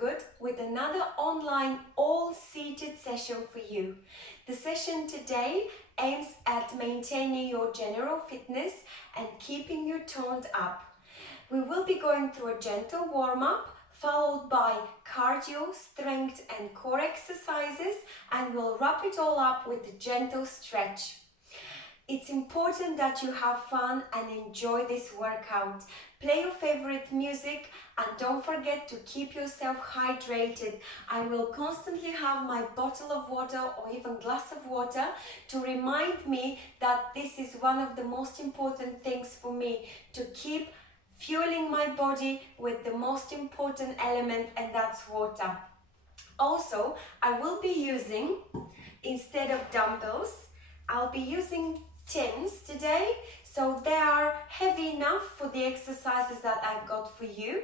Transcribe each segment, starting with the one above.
Good with another online all-seated session for you. The session today aims at maintaining your general fitness and keeping you toned up. We will be going through a gentle warm-up followed by cardio, strength and core exercises, and we'll wrap it all up with a gentle stretch. It's important that you have fun and enjoy this workout. Play your favorite music and don't forget to keep yourself hydrated. I will constantly have my bottle of water or even glass of water to remind me that this is one of the most important things for me, to keep fueling my body with the most important element, and that's water. Also, I will be using, instead of dumbbells, I'll be using tins today, so they are heavy enough for the exercises that I've got for you.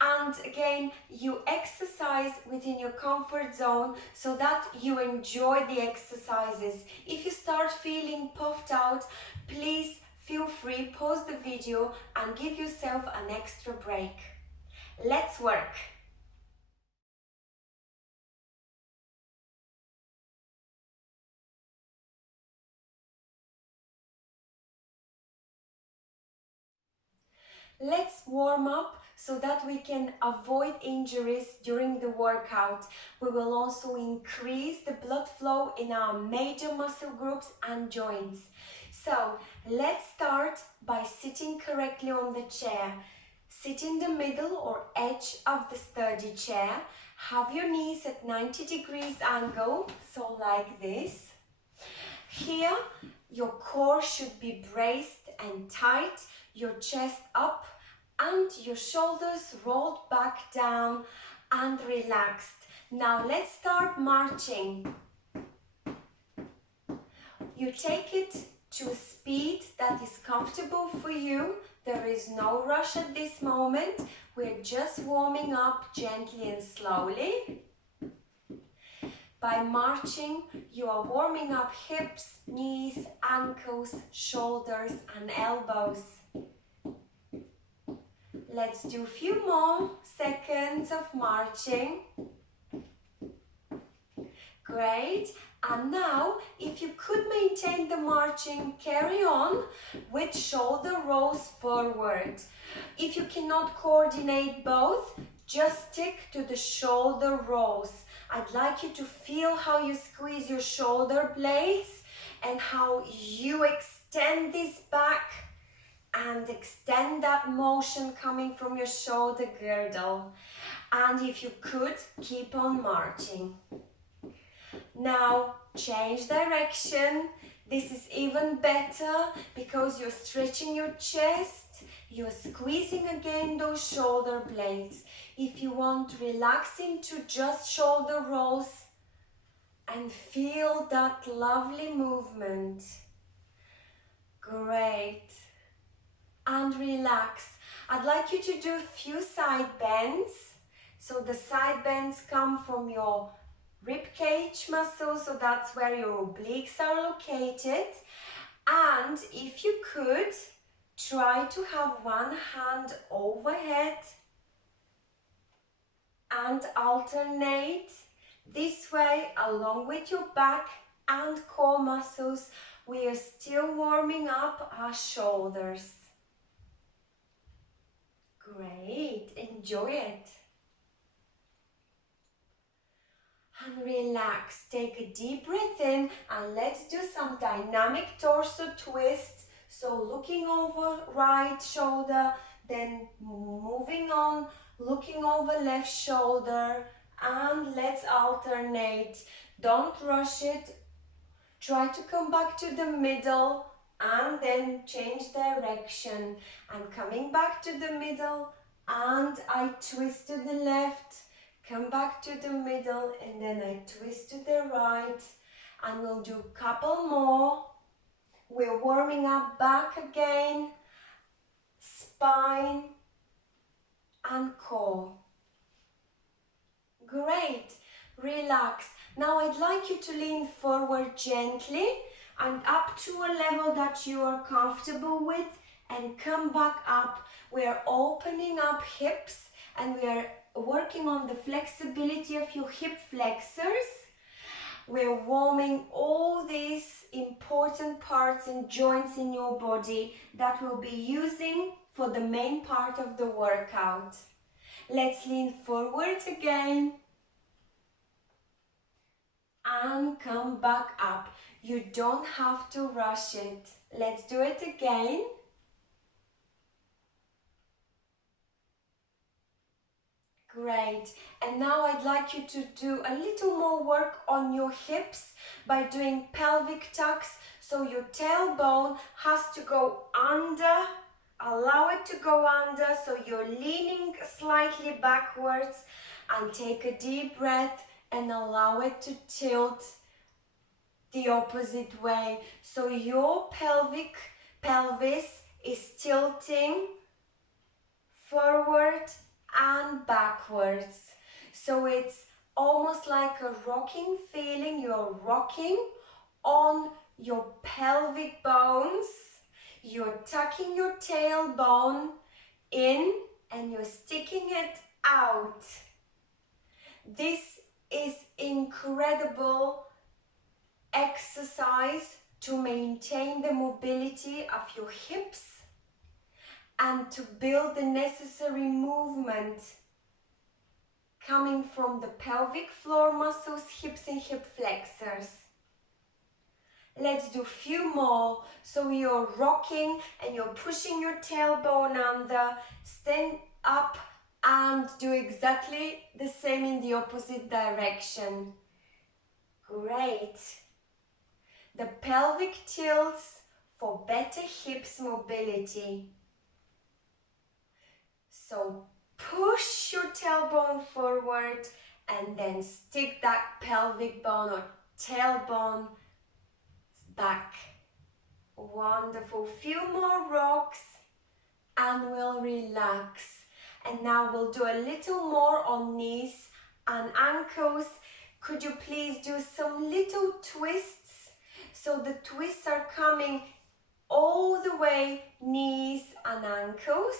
And again, you exercise within your comfort zone so that you enjoy the exercises. If you start feeling puffed out, please feel free, pause the video and give yourself an extra break. Let's work. Let's warm up so that we can avoid injuries during the workout. We will also increase the blood flow in our major muscle groups and joints. So let's start by sitting correctly on the chair. Sit in the middle or edge of the sturdy chair. Have your knees at 90 degrees angle, so like this. Here, your core should be braced and tight, your chest up and your shoulders rolled back down and relaxed. Now let's start marching. You take it to a speed that is comfortable for you. There is no rush at this moment. We're just warming up gently and slowly. By marching, you are warming up hips, knees, ankles, shoulders and elbows. Let's do a few more seconds of marching. Great. And now, if you could maintain the marching, carry on with shoulder rolls forward. If you cannot coordinate both, just stick to the shoulder rolls. I'd like you to feel how you squeeze your shoulder blades and how you extend this back and extend that motion coming from your shoulder girdle. And if you could, keep on marching. Now change direction. This is even better because you're stretching your chest, you're squeezing again those shoulder blades. If you want, relax into just shoulder rolls and feel that lovely movement. Great. And relax. I'd like you to do a few side bends. So the side bends come from your rib cage muscles, so that's where your obliques are located. And if you could, try to have one hand overhead and alternate this way along with your back and core muscles. We are still warming up our shoulders. Great, enjoy it. And relax, take a deep breath in and let's do some dynamic torso twists. So looking over right shoulder, then moving on, looking over left shoulder, and let's alternate. Don't rush it. Try to come back to the middle and then change direction. I'm coming back to the middle and I twist to the left. Come back to the middle and then I twist to the right, and we'll do a couple more. We're warming up back again, spine and core. Great, relax. Now I'd like you to lean forward gently and up to a level that you are comfortable with and come back up. We are opening up hips and we are working on the flexibility of your hip flexors. We're warming all these important parts and joints in your body that we'll be using for the main part of the workout. Let's lean forward again. And come back up. You don't have to rush it. Let's do it again. Great. And now I'd like you to do a little more work on your hips by doing pelvic tucks. So your tailbone has to go under. Allow it to go under so you're leaning slightly backwards, and take a deep breath and allow it to tilt the opposite way. So your pelvis is tilting forward and backwards. So it's almost like a rocking feeling. You're rocking on your pelvic bones. You're tucking your tailbone in and you're sticking it out. This is incredible exercise to maintain the mobility of your hips and to build the necessary movement coming from the pelvic floor muscles, hips and hip flexors. Let's do a few more. So you're rocking and you're pushing your tailbone under, stand up and do exactly the same in the opposite direction. Great. The pelvic tilts for better hips mobility. So push your tailbone forward and then stick that pelvic bone or tailbone back. Wonderful. Few more rocks and we'll relax. And now we'll do a little more on knees and ankles. Could you please do some little twists? So the twists are coming all the way, knees and ankles.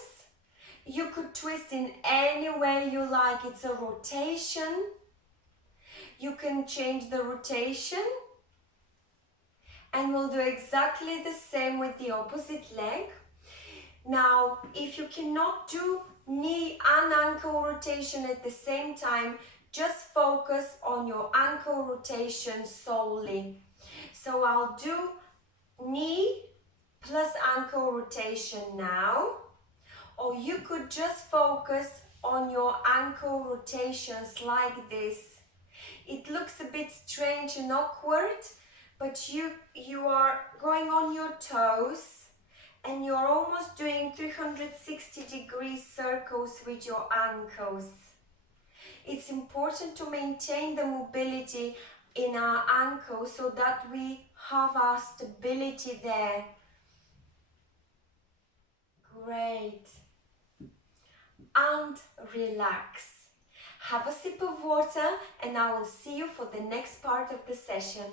You could twist in any way you like. It's a rotation. You can change the rotation. And we'll do exactly the same with the opposite leg. Now, if you cannot do knee and ankle rotation at the same time, just focus on your ankle rotation solely. So I'll do knee plus ankle rotation now. Or you could just focus on your ankle rotations like this. It looks a bit strange and awkward, but you are going on your toes and you're almost doing 360-degree circles with your ankles. It's important to maintain the mobility in our ankles so that we have our stability there. Great. And relax. Have a sip of water and I will see you for the next part of the session.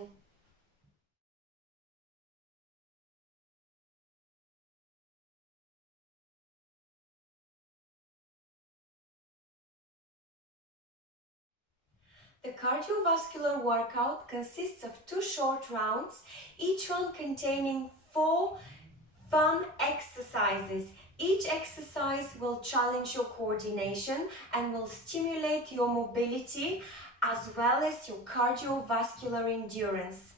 The cardiovascular workout consists of 2 short rounds, each one containing 4 fun exercises. Each exercise will challenge your coordination and will stimulate your mobility as well as your cardiovascular endurance.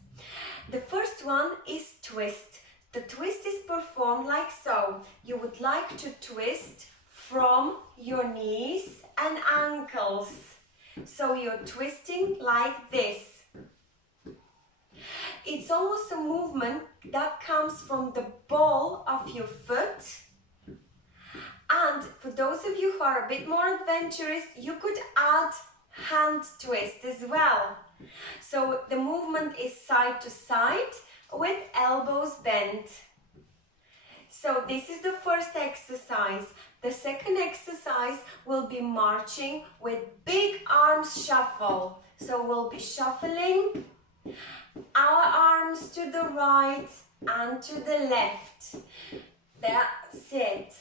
The first one is twist. The twist is performed like so. You would like to twist from your knees and ankles. So you're twisting like this. It's almost a movement that comes from the ball of your foot. And for those of you who are a bit more adventurous, you could add hand twist as well. So the movement is side to side with elbows bent. So this is the first exercise. The second exercise will be marching with big arms shuffle. So we'll be shuffling our arms to the right and to the left. That's it.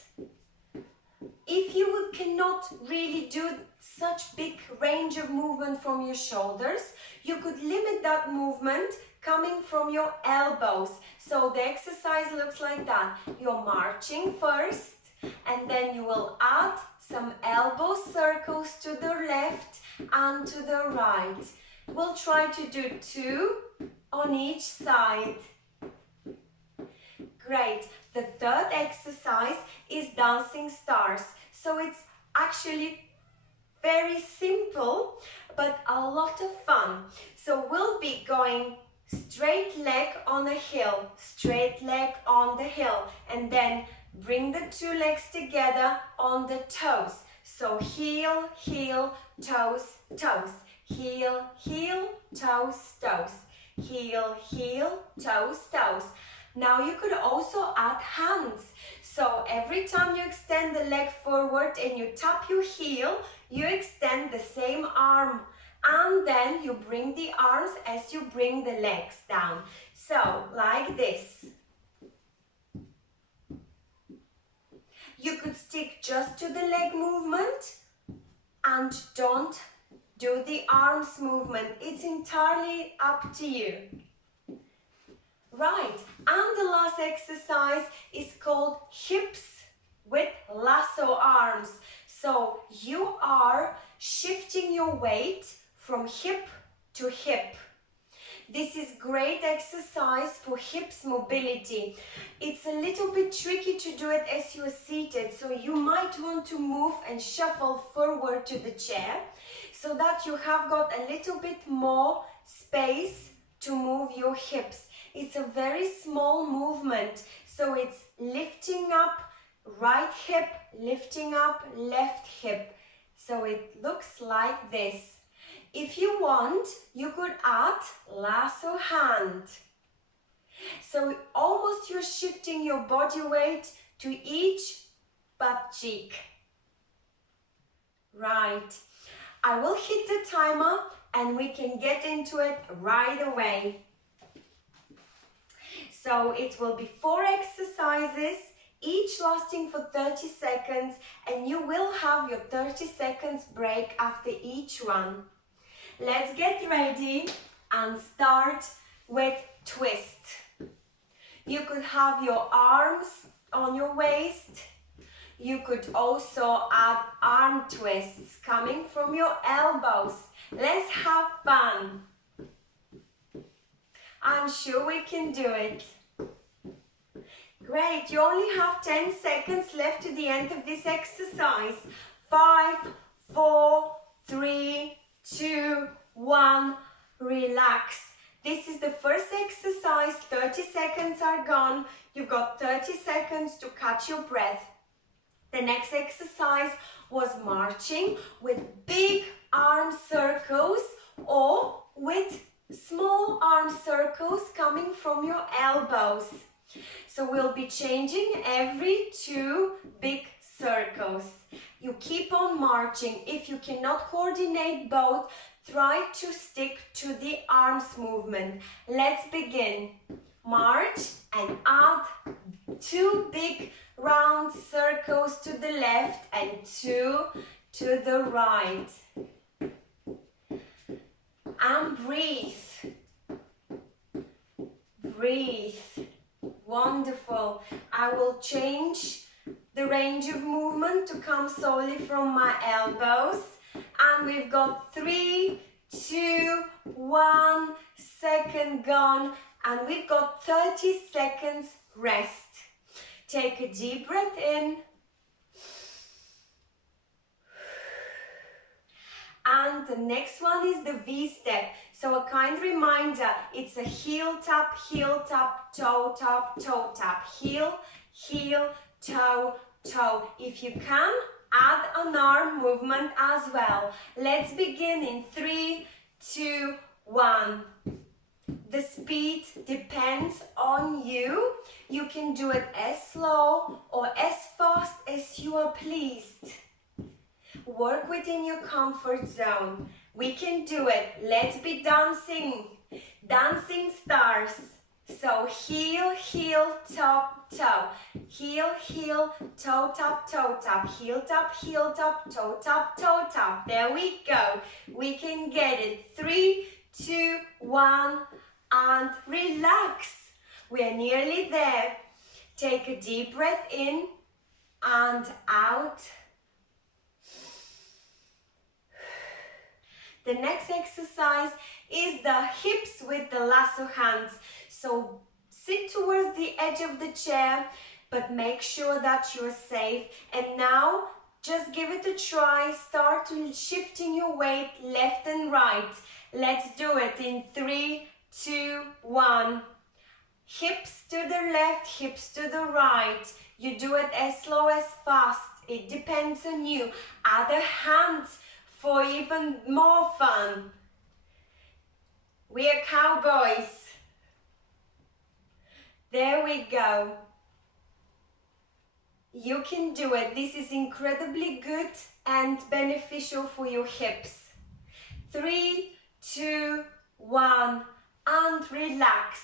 If you cannot really do such big range of movement from your shoulders, you could limit that movement coming from your elbows. So the exercise looks like that. You're marching first, and then you will add some elbow circles to the left and to the right. We'll try to do 2 on each side. Great. The third exercise is dancing stars. So it's actually very simple, but a lot of fun. So we'll be going straight leg on a hill, straight leg on the hill, and then bring the 2 legs together on the toes. So heel, heel, toes, toes. Heel, heel, toes, toes. Heel, heel, toes, toes. Now you could also add hands. So every time you extend the leg forward and you tap your heel, you extend the same arm. And then you bring the arms as you bring the legs down. So, like this. You could stick just to the leg movement and don't do the arms movement. It's entirely up to you. Right, and the last exercise is called hips with lasso arms. So you are shifting your weight from hip to hip. This is great exercise for hips mobility. It's a little bit tricky to do it as you are seated, so you might want to move and shuffle forward to the chair so that you have got a little bit more space to move your hips. It's a very small movement, so it's lifting up right hip, lifting up left hip. So it looks like this. If you want, you could add lasso hand. So almost you're shifting your body weight to each butt cheek. Right. I will hit the timer and we can get into it right away. So it will be 4 exercises, each lasting for 30 seconds, and you will have your 30 seconds break after each one. Let's get ready and start with twist. You could have your arms on your waist. You could also add arm twists coming from your elbows. Let's have fun. I'm sure we can do it. Great, you only have 10 seconds left to the end of this exercise. 5, 4, 3, 2, 1, relax. This is the first exercise, 30 seconds are gone. You've got 30 seconds to catch your breath. The next exercise was marching with big arm circles or with small arm circles coming from your elbows. So we'll be changing every 2 big circles. You keep on marching. If you cannot coordinate both, try to stick to the arms movement. Let's begin. March and add 2 big round circles to the left and 2 to the right. And breathe. Breathe. Wonderful. I will change the range of movement to come solely from my elbows. And we've got 3, 2, 1 second gone. And we've got 30 seconds rest. Take a deep breath in. And the next one is the V-step. So a kind reminder, it's a heel tap, toe tap, heel, heel, toe, toe. If you can, add an arm movement as well. Let's begin in 3, 2, 1. The speed depends on you. You can do it as slow or as fast as you are pleased. Work within your comfort zone. We can do it. Let's be dancing. Dancing stars. So heel, heel, top, toe. Heel, heel, toe, top, toe, top. Heel, top, toe, top. There we go. We can get it. 3, 2, 1, and relax. We are nearly there. Take a deep breath in and out. The next exercise is the hips with the lasso hands. So sit towards the edge of the chair, but make sure that you're safe. And now just give it a try. Start shifting your weight left and right. Let's do it in 3, 2, 1. Hips to the left, hips to the right. You do it as slow as fast. It depends on you. Other hands for even more fun. We are cowboys. There we go. You can do it. This is incredibly good and beneficial for your hips. 3, 2, 1, and relax.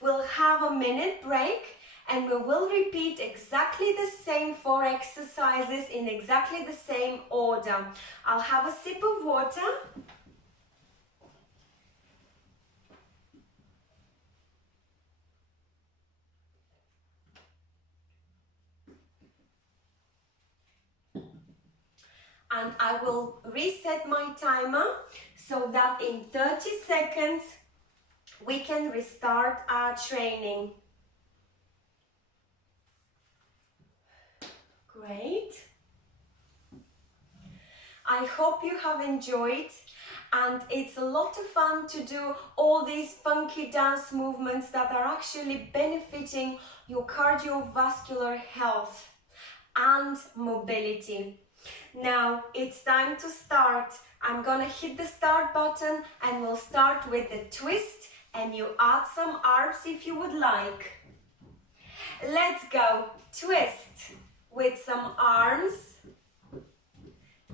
We'll have a minute break and we will repeat exactly the same 4 exercises in exactly the same order. I'll have a sip of water. And I will reset my timer so that in 30 seconds we can restart our training. Great. I hope you have enjoyed, and it's a lot of fun to do all these funky dance movements that are actually benefiting your cardiovascular health and mobility. Now it's time to start. I'm gonna hit the start button and we'll start with the twist, and you add some arms if you would like. Let's go. Twist with some arms.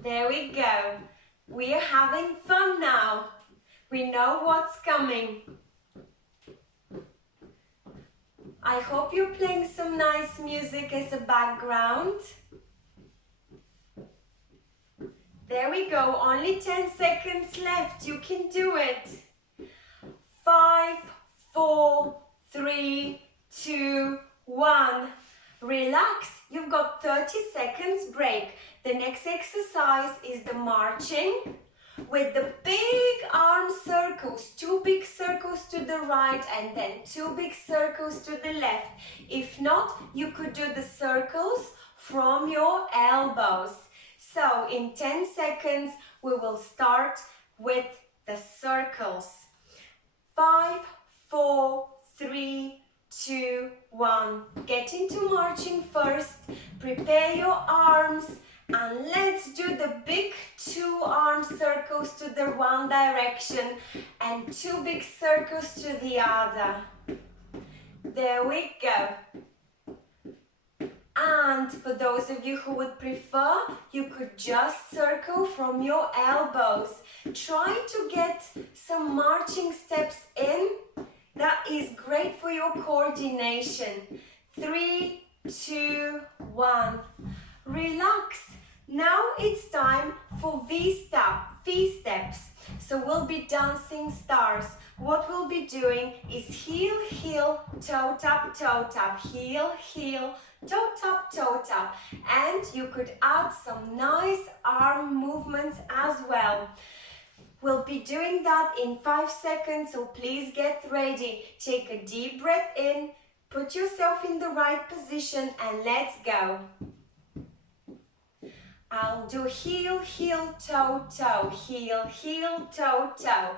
There we go. We are having fun now. We know what's coming. I hope you're playing some nice music as a background. There we go. Only 10 seconds left. You can do it. 5, 4, 3, 2, 1. Relax. You've got 30 seconds break. The next exercise is the marching with the big arm circles. 2 big circles to the right and then 2 big circles to the left. If not, you could do the circles from your elbows. So in 10 seconds, we will start with the circles. 5, 4, 3, 2, 1. Get into marching first. Prepare your arms and let's do the big 2 arm circles to the one direction and 2 big circles to the other. There we go. And for those of you who would prefer, you could just circle from your elbows. Try to get some marching steps in. That is great for your coordination. 3, 2, 1. Relax. Now it's time for V-steps. So we'll be dancing stars. What we'll be doing is heel, heel, toe tap, heel, heel, toe tap. And you could add some nice arm movements as well. We'll be doing that in 5 seconds, so please get ready. Take a deep breath in, put yourself in the right position and let's go. I'll do heel, heel, toe, heel, heel, toe.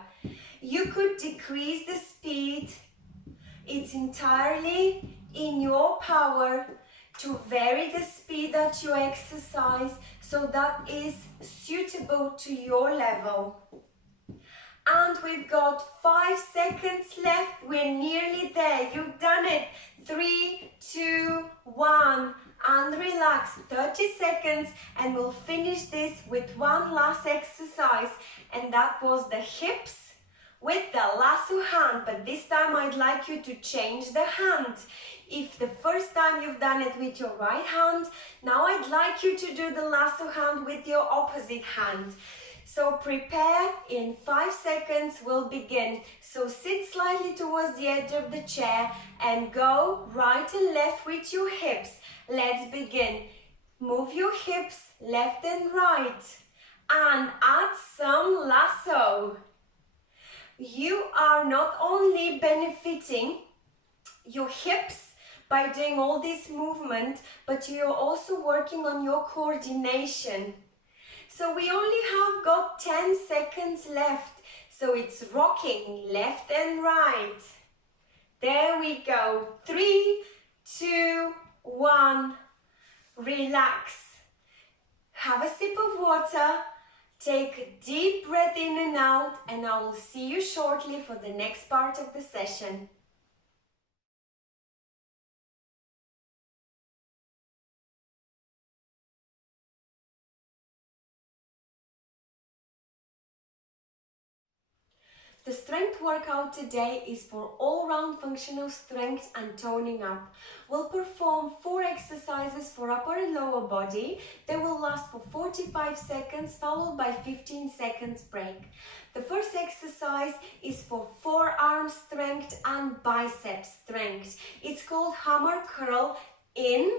You could decrease the speed. It's entirely in your power to vary the speed that you exercise so that is suitable to your level. And we've got 5 seconds left. We're nearly there. You've done it. 3, 2, 1. And relax. 30 seconds. And we'll finish this with one last exercise. And that was the hips with the lasso hand, but this time I'd like you to change the hand. If the first time you've done it with your right hand, now I'd like you to do the lasso hand with your opposite hand. So prepare, in 5 seconds we'll begin. So sit slightly towards the edge of the chair and go right and left with your hips. Let's begin. Move your hips left and right and add some lasso. You are not only benefiting your hips by doing all this movement, but you're also working on your coordination. So we only have got 10 seconds left. So it's rocking left and right. There we go. 3, 2, 1. Relax. Have a sip of water. Take a deep breath in and out, and I will see you shortly for the next part of the session. The strength workout today is for all-round functional strength and toning up. We'll perform 4 exercises for upper and lower body. They will last for 45 seconds, followed by 15 seconds break. The first exercise is for forearm strength and bicep strength. It's called hammer curl in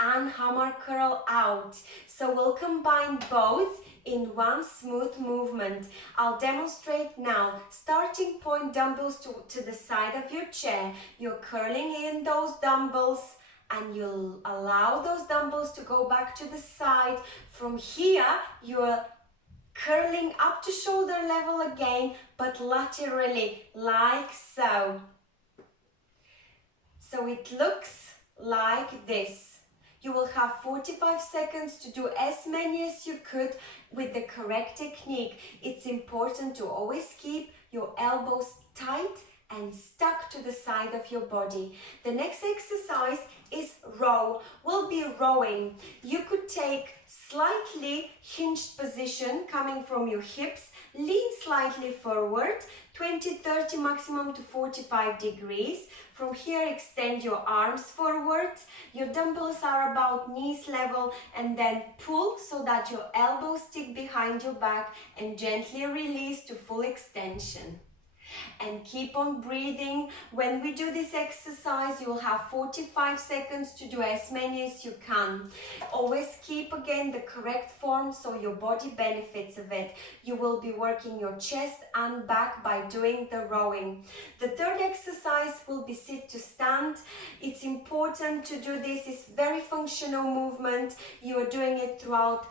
and hammer curl out. So we'll combine both in one smooth movement. I'll demonstrate now. Starting point, dumbbells to the side of your chair. You're curling in those dumbbells and you'll allow those dumbbells to go back to the side. From here, you're curling up to shoulder level again, but laterally, like so. So it looks like this. You will have 45 seconds to do as many as you could with the correct technique. It's important to always keep your elbows tight and stuck to the side of your body. The next exercise is row. We'll be rowing. You could take slightly hinged position coming from your hips, lean slightly forward, 20, 30, maximum to 45 degrees. From here, extend your arms forward. Your dumbbells are about knees level, and then pull so that your elbows stick behind your back and gently release to full extension. And keep on breathing. When we do this exercise, you will have 45 seconds to do as many as you can. Always keep again the correct form so your body benefits of it. You will be working your chest and back by doing the rowing. The third exercise will be sit to stand. It's important to do this. It's very functional movement. You are doing it throughout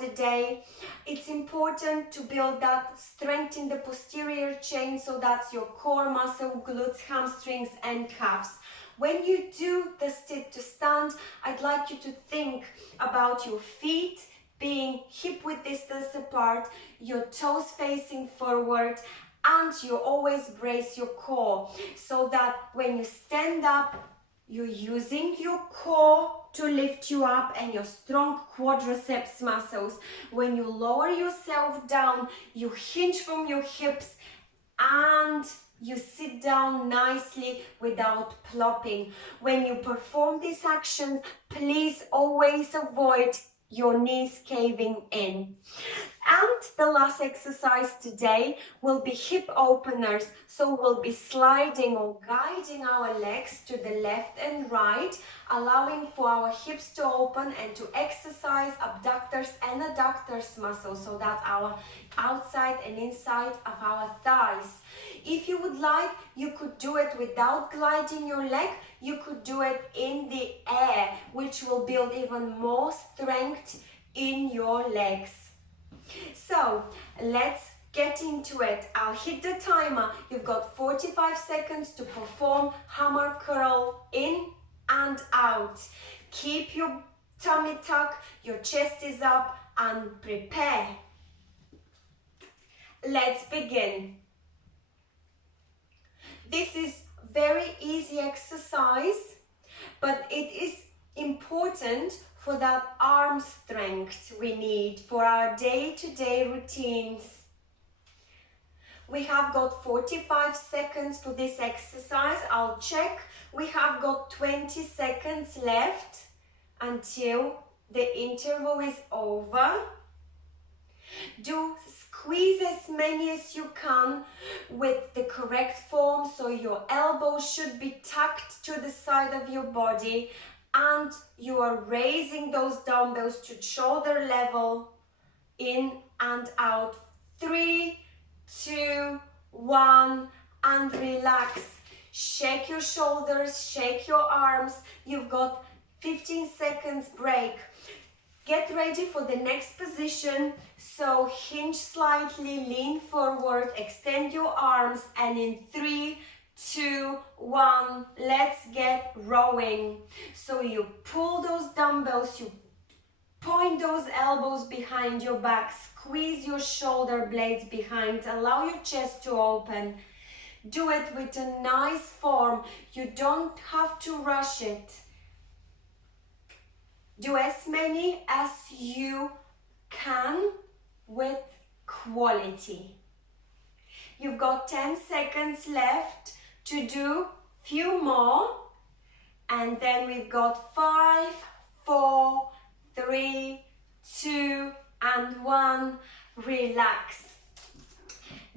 the day. It's important to build that strength in the posterior chain, so that's your core muscle, glutes, hamstrings and calves. When you do the sit to stand, I'd like you to think about your feet being hip-width distance apart, your toes facing forward, and you always brace your core so that when you stand up, you're using your core to lift you up and your strong quadriceps muscles. When you lower yourself down, you hinge from your hips and you sit down nicely without plopping. When you perform this action, please always avoid your knees caving in. And the last exercise today will be hip openers. So we'll be sliding or guiding our legs to the left and right, allowing for our hips to open and to exercise abductors and adductors muscles. So that's our outside and inside of our thighs. If you would like, you could do it without gliding your leg. You could do it in the air, which will build even more strength in your legs. So let's get into it. I'll hit the timer. You've got 45 seconds to perform hammer curl in and out. Keep your tummy tuck, your chest is up, and prepare. Let's begin. This is very easy exercise, but it is important for that arm strength we need for our day-to-day routines. We have got 45 seconds for this exercise. I'll check. We have got 20 seconds left until the interval is over. Do squeeze as many as you can with the correct form, so your elbows should be tucked to the side of your body and you are raising those dumbbells to shoulder level, in and out. 3, 2, 1, and relax. Shake your shoulders, shake your arms. You've got 15 seconds break. Get ready for the next position. So hinge slightly, lean forward, extend your arms, and in 3, 2, 1, let's get rowing. So you pull those dumbbells, you point those elbows behind your back, squeeze your shoulder blades behind, allow your chest to open. Do it with a nice form. You don't have to rush it. Do as many as you can with quality. You've got 10 seconds left to do few more, and then we've got 5, 4, 3, 2, and 1. Relax.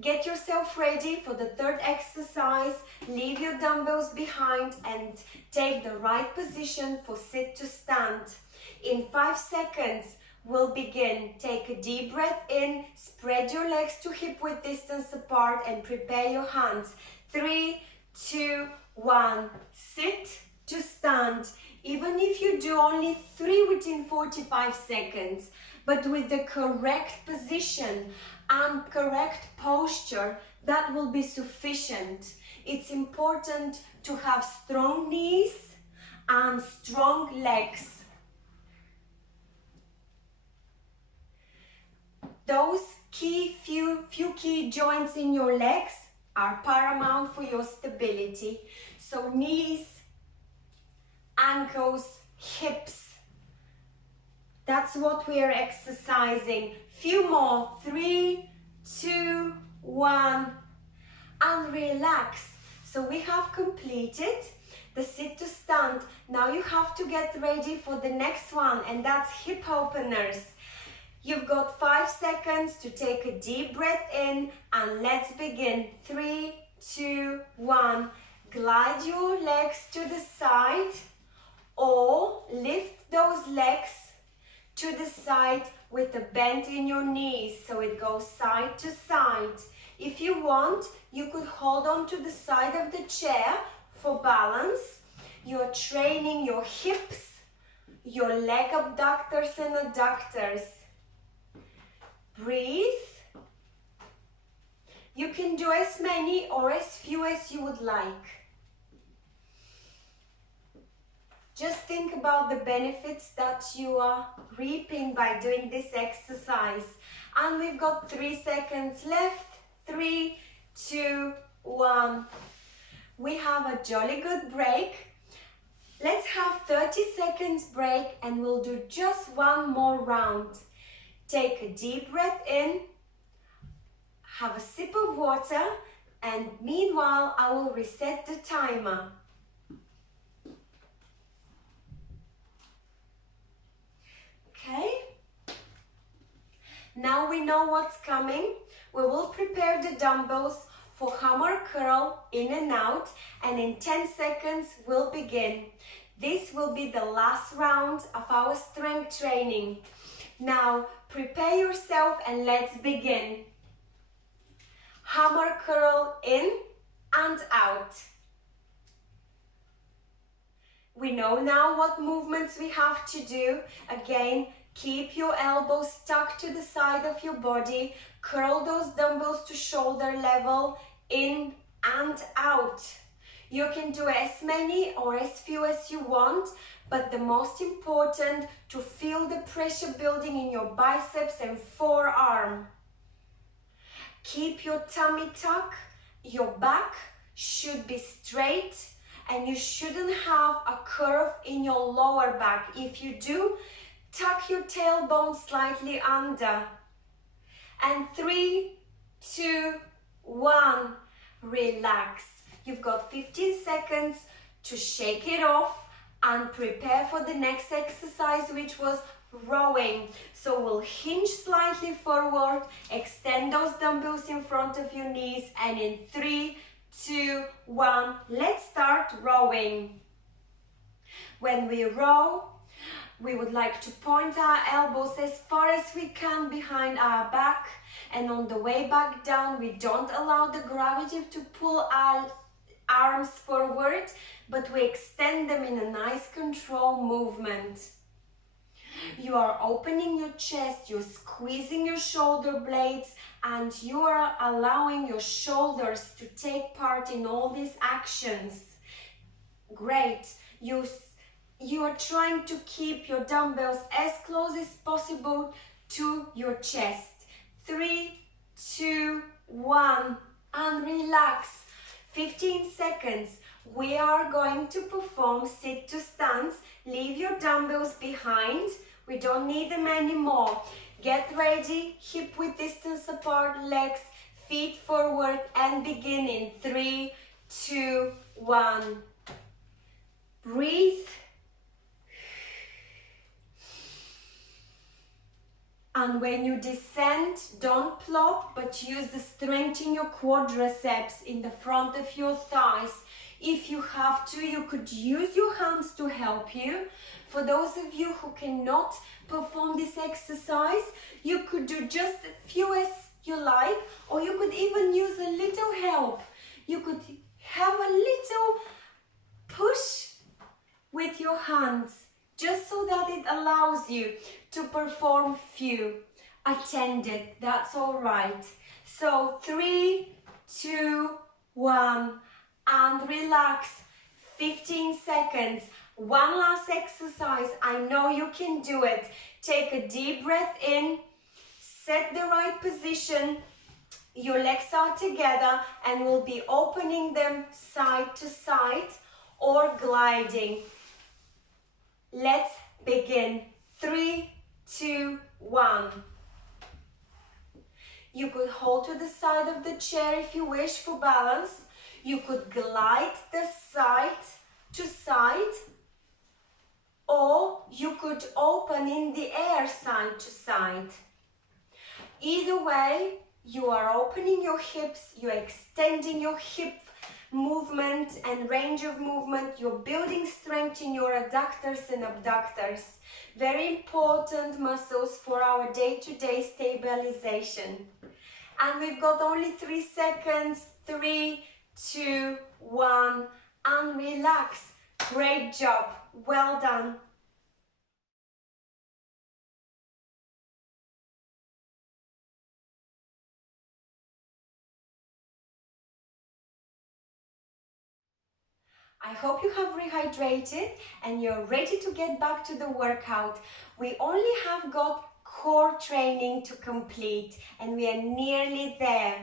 Get yourself ready for the third exercise. Leave your dumbbells behind and take the right position for sit to stand. In 5 seconds, we'll begin. Take a deep breath in, spread your legs to hip width distance apart and prepare your hands. 3, 2, 1, sit to stand. Even if you do only 3 within 45 seconds, but with the correct position and correct posture, that will be sufficient. It's important to have strong knees and strong legs. Those few key joints in your legs are paramount for your stability. So knees, ankles, hips. That's what we are exercising. Few more. 3, 2, 1, and relax. So we have completed the sit to stand. Now you have to get ready for the next one, and that's hip openers. You've got 5 seconds to take a deep breath in, and let's begin. 3, 2, 1. Glide your legs to the side or lift those legs to the side with a bend in your knees, so it goes side to side. If you want, you could hold on to the side of the chair for balance. You're training your hips, your leg abductors and adductors. Breathe. You can do as many or as few as you would like. Just think about the benefits that you are reaping by doing this exercise. And we've got 3 seconds left. 3, 2, 1. We have a jolly good break. Let's have 30 seconds break and we'll do just one more round. Take a deep breath in, have a sip of water, and meanwhile I will reset the timer. Okay, now we know what's coming. We will prepare the dumbbells for hammer curl in and out, and in 10 seconds we'll begin. This will be the last round of our strength training. Now prepare yourself and let's begin. Hammer curl in and out. We know now what movements we have to do. Again, keep your elbows tucked to the side of your body. Curl those dumbbells to shoulder level, in and out. You can do as many or as few as you want, but the most important, to feel the pressure building in your biceps and forearm. Keep your tummy tuck. Your back should be straight and you shouldn't have a curve in your lower back. If you do, tuck your tailbone slightly under. And 3, 2, 1. Relax. You've got 15 seconds to shake it off and prepare for the next exercise, which was rowing. So we'll hinge slightly forward, extend those dumbbells in front of your knees, and in 3, 2, 1, let's start rowing. When we row, we would like to point our elbows as far as we can behind our back, and on the way back down, we don't allow the gravity to pull our arms forward, but we extend them in a nice controlled movement. You are opening your chest, you're squeezing your shoulder blades, and you are allowing your shoulders to take part in all these actions. Great. You are trying to keep your dumbbells as close as possible to your chest. 3, 2, 1, and relax. 15 seconds. We are going to perform sit to stance. Leave your dumbbells behind. We don't need them anymore. Get ready, hip width distance apart, legs, feet forward, and begin in 3, 2, 1. Breathe. And when you descend, don't plop, but use the strength in your quadriceps in the front of your thighs. If you have to, you could use your hands to help you. For those of you who cannot perform this exercise, you could do just a few as you like, or you could even use a little help. You could have a little push with your hands, just so that it allows you to perform few. Attended, that's all right. So 3, 2, 1, and relax. 15 seconds. One last exercise. I know you can do it. Take a deep breath in, set the right position. Your legs are together, and we'll be opening them side to side or gliding. Let's begin. 3, 2, 1. You could hold to the side of the chair if you wish for balance. You could glide the side to side, or you could open in the air side to side. Either way, you are opening your hips, you're extending your hip movement and range of movement, you're building strength in your adductors and abductors. Very important muscles for our day-to-day stabilization. And we've got only 3 seconds. 3, 2, 1, and relax. Great job. Well done. I hope you have rehydrated and you're ready to get back to the workout. We only have got core training to complete, and we are nearly there.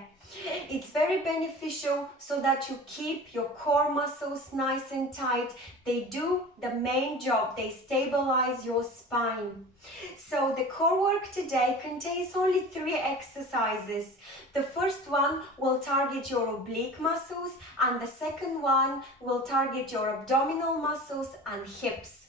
It's very beneficial so that you keep your core muscles nice and tight. They do the main job. They stabilize your spine. So the core work today contains only 3 exercises. The first one will target your oblique muscles, and the second one will target your abdominal muscles and hips.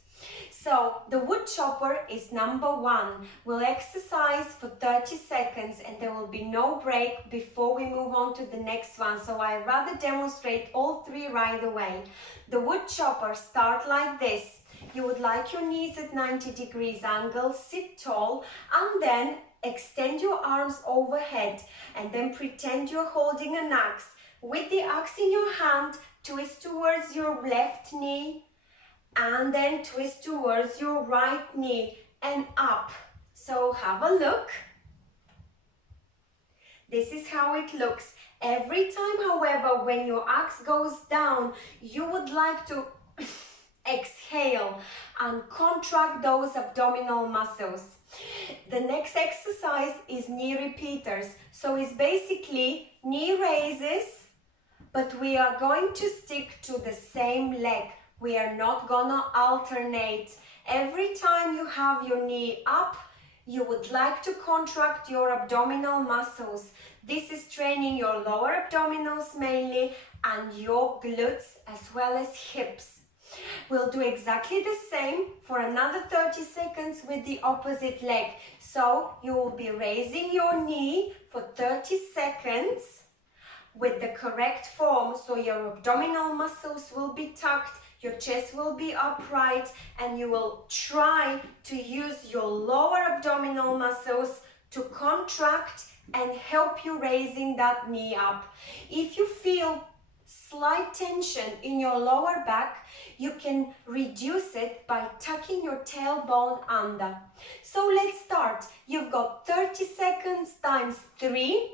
So the wood chopper is number 1. We'll exercise for 30 seconds and there will be no break before we move on to the next one. So I'd rather demonstrate all 3 right away. The wood chopper starts like this. You would like your knees at 90 degrees angle, sit tall, and then extend your arms overhead, and then pretend you're holding an axe. With the axe in your hand, twist towards your left knee, and then twist towards your right knee and up. So have a look. This is how it looks. Every time, however, when your axe goes down, you would like to exhale and contract those abdominal muscles. The next exercise is knee repeaters. So it's basically knee raises, but we are going to stick to the same leg. We are not gonna alternate. Every time you have your knee up, you would like to contract your abdominal muscles. This is training your lower abdominals mainly and your glutes as well as hips. We'll do exactly the same for another 30 seconds with the opposite leg. So you will be raising your knee for 30 seconds with the correct form. So your abdominal muscles will be tucked, your chest will be upright, and you will try to use your lower abdominal muscles to contract and help you raising that knee up. If you feel slight tension in your lower back, you can reduce it by tucking your tailbone under. So let's start. You've got 30 seconds times 3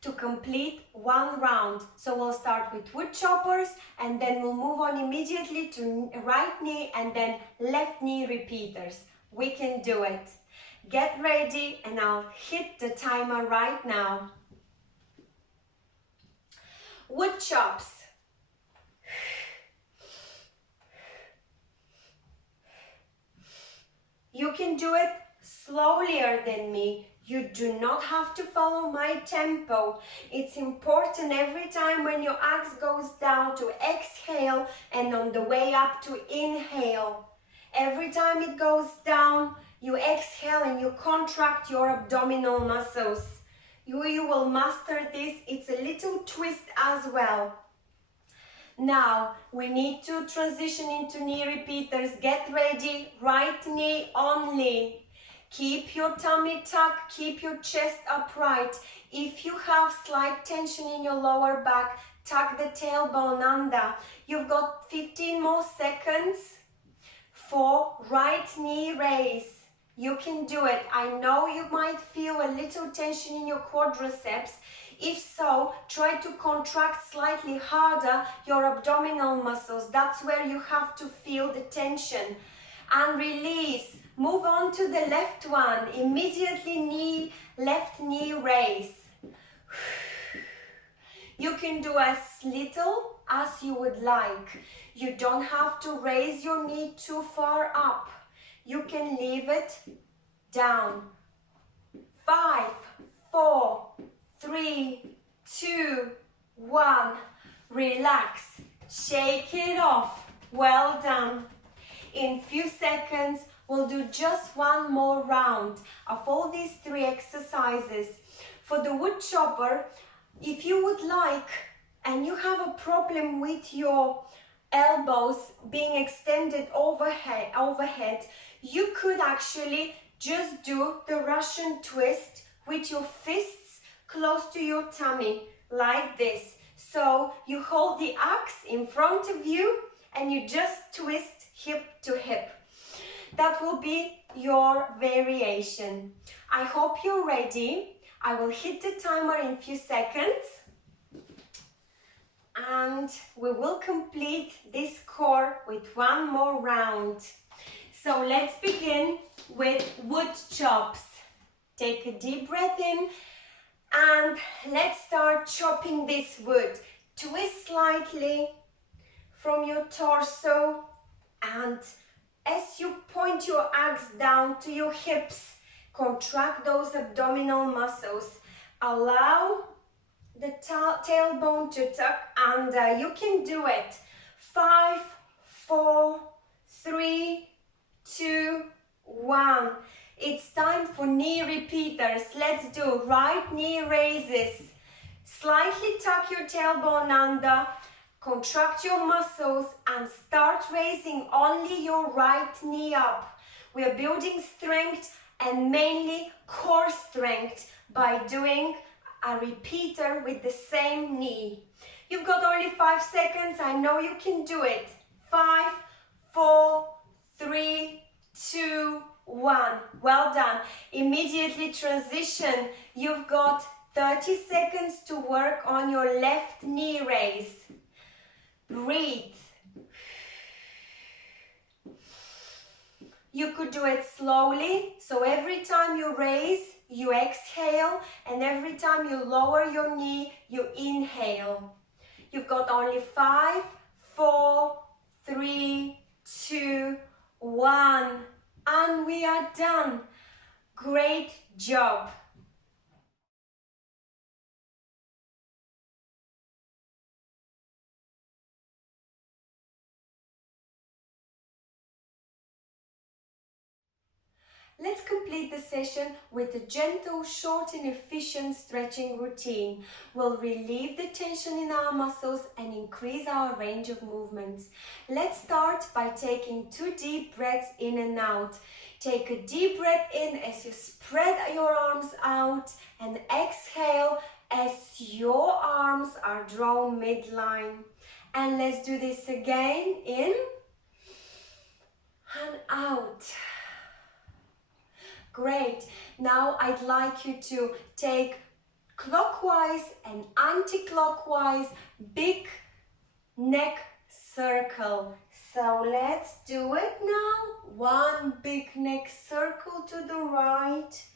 to complete one round. So we'll start with wood choppers and then we'll move on immediately to right knee and then left knee repeaters. We can do it. Get ready and I'll hit the timer right now. Wood chops. You can do it slower than me. You do not have to follow my tempo. It's important every time when your axe goes down to exhale and on the way up to inhale. Every time it goes down, you exhale and you contract your abdominal muscles. You will master this. It's a little twist as well. Now, we need to transition into knee repeaters. Get ready, right knee only. Keep your tummy tucked, keep your chest upright. If you have slight tension in your lower back, tuck the tailbone under. You've got 15 more seconds for right knee raise. You can do it. I know you might feel a little tension in your quadriceps. If so, try to contract slightly harder your abdominal muscles. That's where you have to feel the tension. And release. Move on to the left one. Immediately left knee raise. You can do as little as you would like. You don't have to raise your knee too far up. You can leave it down. 5, 4, 3, 2, 1. Relax. Shake it off. Well done. In few seconds, we'll do just one more round of all these 3 exercises. For the wood chopper, if you would like and you have a problem with your elbows being extended overhead, you could actually just do the Russian twist with your fists close to your tummy, like this. So you hold the axe in front of you and you just twist hip to hip. That will be your variation. I hope you're ready. I will hit the timer in a few seconds and we will complete this core with one more round. So let's begin with wood chops. Take a deep breath in and let's start chopping this wood. Twist slightly from your torso, and as you point your axe down to your hips, contract those abdominal muscles. Allow the tailbone to tuck under. You can do it. 5, 4, 3, 2, 1. It's time for knee repeaters. Let's do right knee raises. Slightly tuck your tailbone under. Contract your muscles and start raising only your right knee up. We are building strength and mainly core strength by doing a repeater with the same knee. You've got only 5 seconds. I know you can do it. 5, 4, 3, 2, 1. Well done. Immediately transition. You've got 30 seconds to work on your left knee raise. Breathe. You could do it slowly, so every time you raise, you exhale, and every time you lower your knee, you inhale. You've got only 5, 4, 3, 2, 1, and we are done. Great job! Let's complete the session with a gentle, short and efficient stretching routine. We'll relieve the tension in our muscles and increase our range of movements. Let's start by taking 2 deep breaths in and out. Take a deep breath in as you spread your arms out and exhale as your arms are drawn midline. And let's do this again, in and out. Great. Now I'd like you to take clockwise and anti-clockwise big neck circle. So let's do it now. 1 big neck circle to the right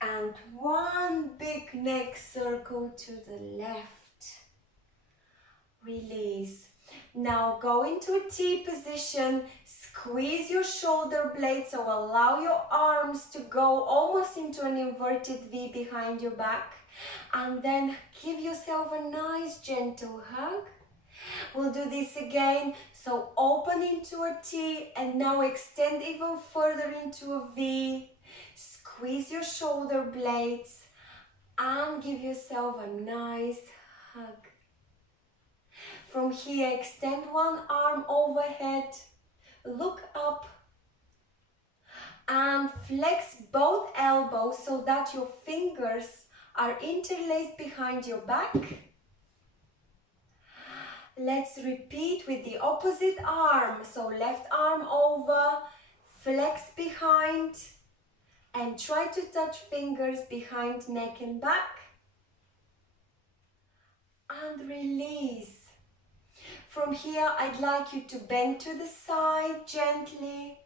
and 1 big neck circle to the left. Release. Now go into a T position. Squeeze your shoulder blades, so allow your arms to go almost into an inverted V behind your back. And then give yourself a nice gentle hug. We'll do this again. So open into a T and now extend even further into a V. Squeeze your shoulder blades and give yourself a nice hug. From here, extend one arm overhead. Look up and flex both elbows so that your fingers are interlaced behind your back. Let's repeat with the opposite arm. So left arm over, flex behind and try to touch fingers behind neck and back. And release. From here, I'd like you to bend to the side gently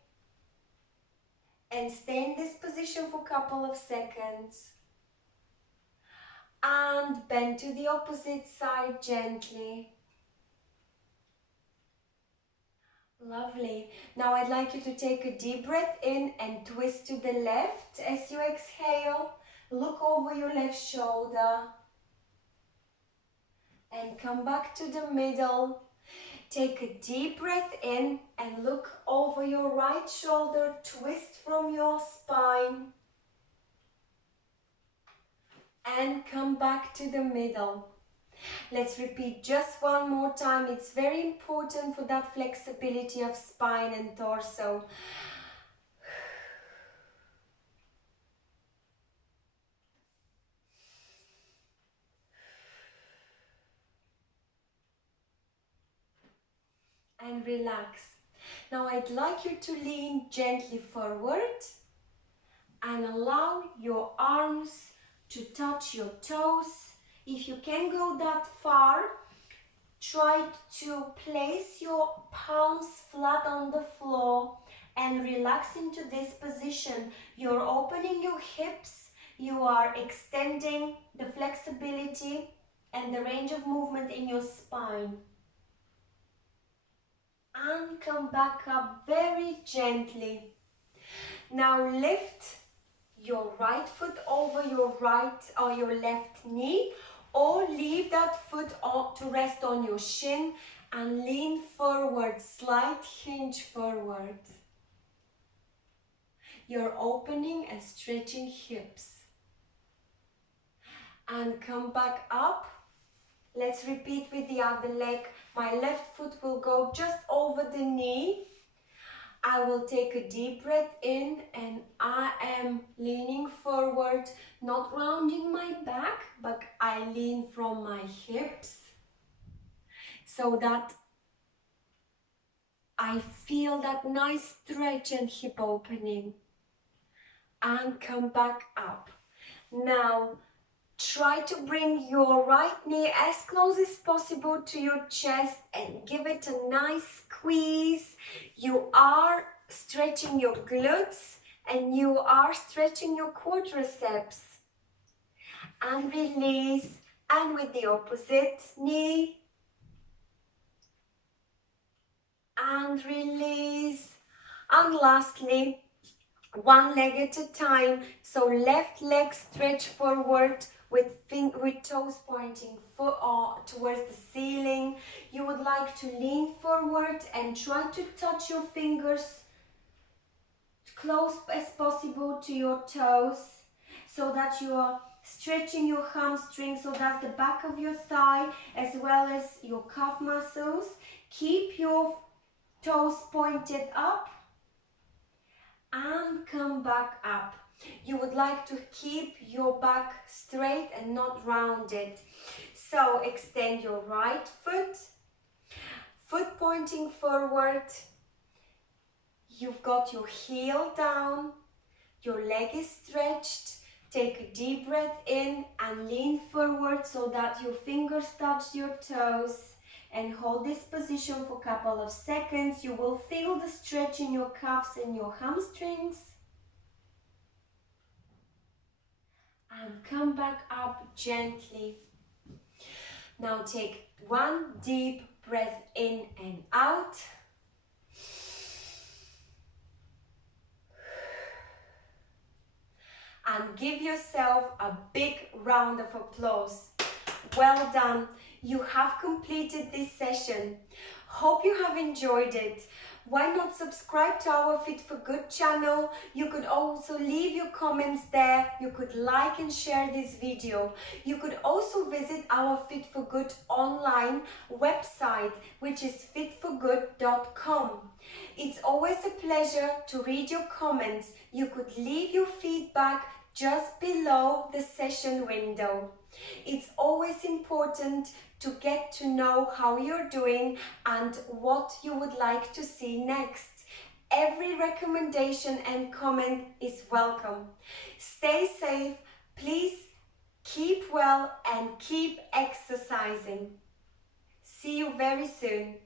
and stay in this position for a couple of seconds. And bend to the opposite side gently. Lovely. Now I'd like you to take a deep breath in and twist to the left as you exhale. Look over your left shoulder and come back to the middle. Take a deep breath in and look over your right shoulder, twist from your spine and come back to the middle. Let's repeat just one more time. It's very important for that flexibility of spine and torso. And relax. Now I'd like you to lean gently forward and allow your arms to touch your toes. If you can go that far, try to place your palms flat on the floor and relax into this position. You're opening your hips, you are extending the flexibility and the range of movement in your spine. And come back up very gently. Now lift your right foot over your right or your left knee, or leave that foot to rest on your shin and lean forward, slight hinge forward. You're opening and stretching hips. And come back up. Let's repeat with the other leg. My left foot will go just over the knee. I will take a deep breath in and I am leaning forward, not rounding my back, but I lean from my hips so that I feel that nice stretch and hip opening. And come back up. Now, try to bring your right knee as close as possible to your chest and give it a nice squeeze. You are stretching your glutes and you are stretching your quadriceps. And release. And with the opposite knee. And release. And lastly, one leg at a time. So left leg stretch forward with toes pointing towards the ceiling. You would like to lean forward and try to touch your fingers close as possible to your toes, so that you are stretching your hamstring, so that's the back of your thigh as well as your calf muscles. Keep your toes pointed up and come back up. You would like to keep your back straight and not rounded. So extend your right foot, foot pointing forward. You've got your heel down, your leg is stretched. Take a deep breath in and lean forward so that your fingers touch your toes, and hold this position for a couple of seconds. You will feel the stretch in your calves and your hamstrings. And come back up gently. Now take one deep breath in and out. And give yourself a big round of applause. Well done. You have completed this session. Hope you have enjoyed it. Why not subscribe to our Fit for Good channel? You could also leave your comments there. You could like and share this video. You could also visit our Fit for Good online website, which is fitforgood.com. It's always a pleasure to read your comments. You could leave your feedback just below the session window. It's always important to get to know how you're doing and what you would like to see next. Every recommendation and comment is welcome. Stay safe, please keep well and keep exercising. See you very soon.